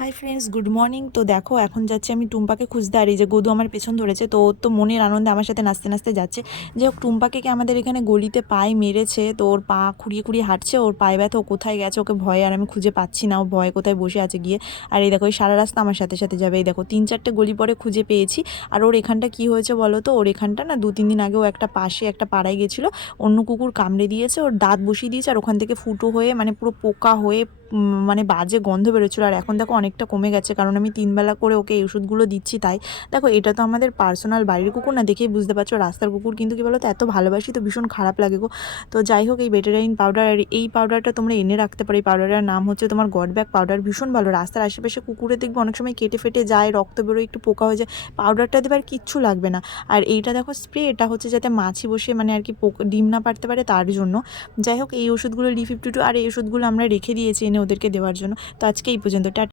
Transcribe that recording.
Hi friends, good morning. তো দেখো, এখন যাচ্ছি আমি টুম্পাকে খুঁজতে। আর এই যে গদু আমার পেছন ধরেছে, তো ওর তো মনের আনন্দে আমার সাথে নাচতে নাচতে যাচ্ছে। যে হোক, টুম্পাকে কি আমাদের এখানে গলিতে পায়ে মেরেছে, তো ওর পা খুঁড়িয়ে খুঁড়িয়ে হাঁটছে, ওর পায়ে ব্যথা। ও কোথায় গেছে ওকে ভয়ে, আর আমি খুঁজে পাচ্ছি না ও ভয়ে কোথায় বসে আছে গিয়ে। আর এই দেখো, এই সারা রাস্তা আমার সাথে সাথে যাবে। এই দেখো, 3-4টে গলি পরে খুঁজে পেয়েছি। আর ওর এখানটা কি হয়েছে বলো তো, ওর এখানটা না 2-3 দিন আগেও একটা পাশে একটা পাড়ায় গেছিলো, অন্য কুকুর কামড়ে দিয়েছে, ওর দাঁত বসিয়ে দিয়েছে, আর ওখান থেকে ফুটো হয়ে মানে পুরো পোকা হয়ে মানে বাজে গন্ধ বেরোচ্ছিলো। আর এখন দেখো অনেকটা কমে গেছে, কারণ আমি 3 বেলা করে ওকে এই ওষুধগুলো দিচ্ছি। তাই দেখো, এটা তো আমাদের পার্সোনাল বাড়ির কুকুর না, দেখেই বুঝতে পারছো রাস্তার কুকুর। কিন্তু কি বলো তো, এত ভালোবাসি তো ভীষণ খারাপ লাগে গো। তো যাই হোক, এই বেটারাইন পাউডার, আর এই পাউডারটা তোমরা এনে রাখতে পারো। এই পাউডারের নাম হচ্ছে তোমার গড ব্যাক পাউডার। ভীষণ ভালো, রাস্তার আশেপাশে কুকুরে দেখবে অনেক সময় কেটে ফেটে যায়, রক্ত বেরোয়, একটু পোকা হয়ে যায়, পাউডারটা দেবে আর কিচ্ছু লাগবে না। আর এইটা দেখো স্প্রে, এটা হচ্ছে যাতে মাছি বসে মানে আর কি ডিম না পারতে পারে তার জন্য। যাই হোক, এই ওষুধগুলো D52, আর এই ওষুধগুলো আমরা রেখে দিয়েছি এনে ওদেরকে দেওয়ার জন্য। তো আজকে এই পর্যন্ত, টাটা।